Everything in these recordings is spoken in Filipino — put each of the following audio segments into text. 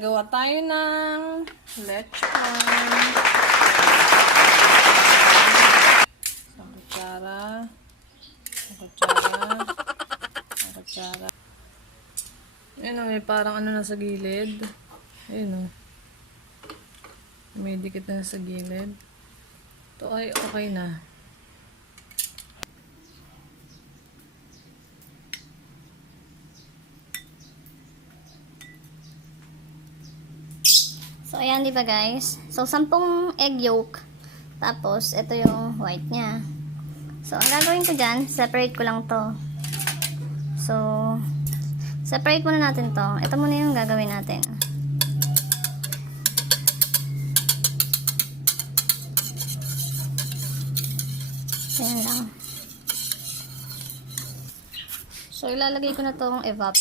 Gagawa tayo ng leche pan. Isang kutsara. Isang kutsara. Isang kutsara. Ayun o, may parang ano na sa gilid. Ayun o. May dikit na sa gilid. Ito ay okay na. So, ayan, di ba guys? So, 10 egg yolk. Tapos, ito yung white niya. So, ang gagawin ko dyan, separate ko lang to. So, separate muna natin to. Ito muna yung gagawin natin. Ayan lang. So, ilalagay ko na tong evap.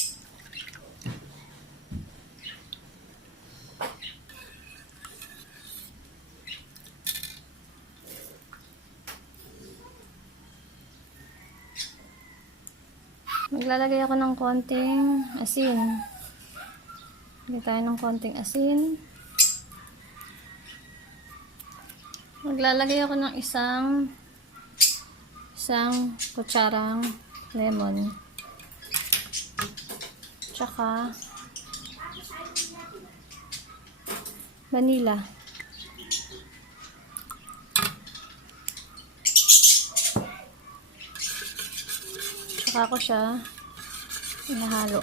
Maglalagay ako ng konting asin. Lagay tayo ng konting asin. Maglalagay ako ng isang kutsarang lemon. Tsaka vanilla. Tsaka ko siya inahalo.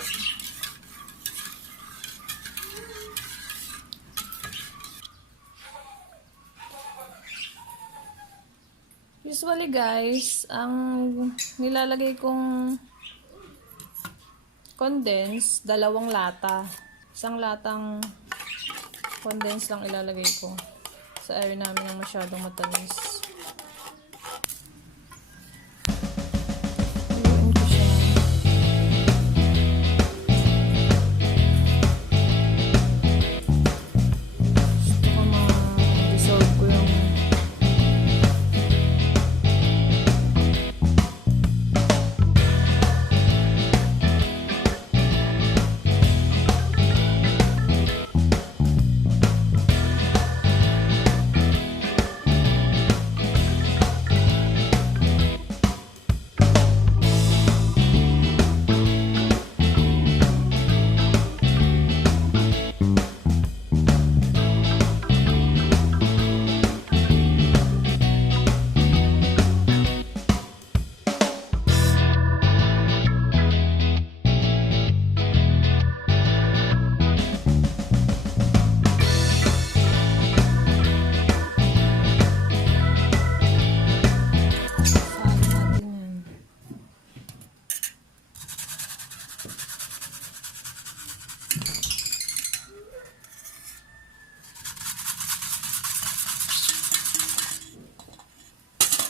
Usually guys, ang nilalagay kong condense, 2 lata. Isang latang condense lang ilalagay ko. Sa ayaw namin ng masyadong matamis.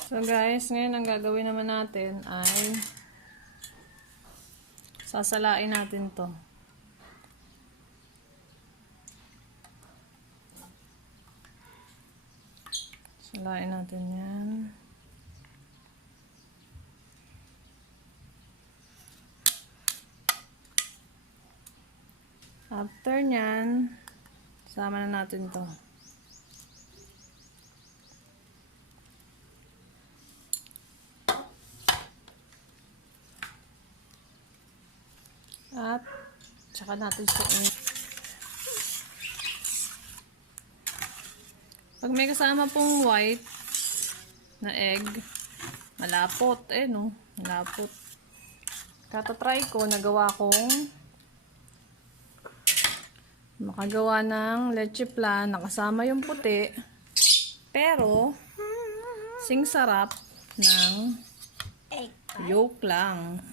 So guys, ngayon ang gagawin naman natin ay sasalain natin to. Salain natin yan. After nyan, sama na natin to. At tsaka natin suin. Pag may kasama pong white na egg, malapot no, malapot. Katatry ko, nagawa kong makagawa ng leche plan, nakasama yung puti, pero sing sarap ng yolk lang.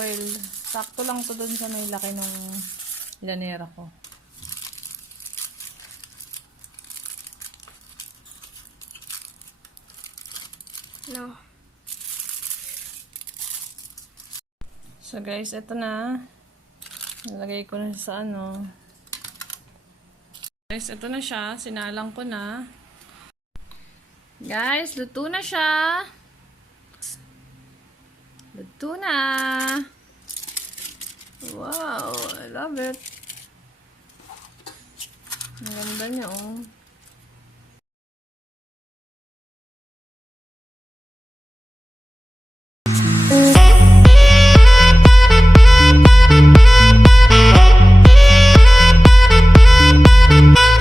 foil. Sakto lang to dun sa may laki ng lanera ko. No. So guys, ito na. Nalagay ko na sa ano. Guys, ito na siya. Sinalang ko na. Guys, luto na siya. Luto na. Wow, I love it. Ang ganda niya, oh.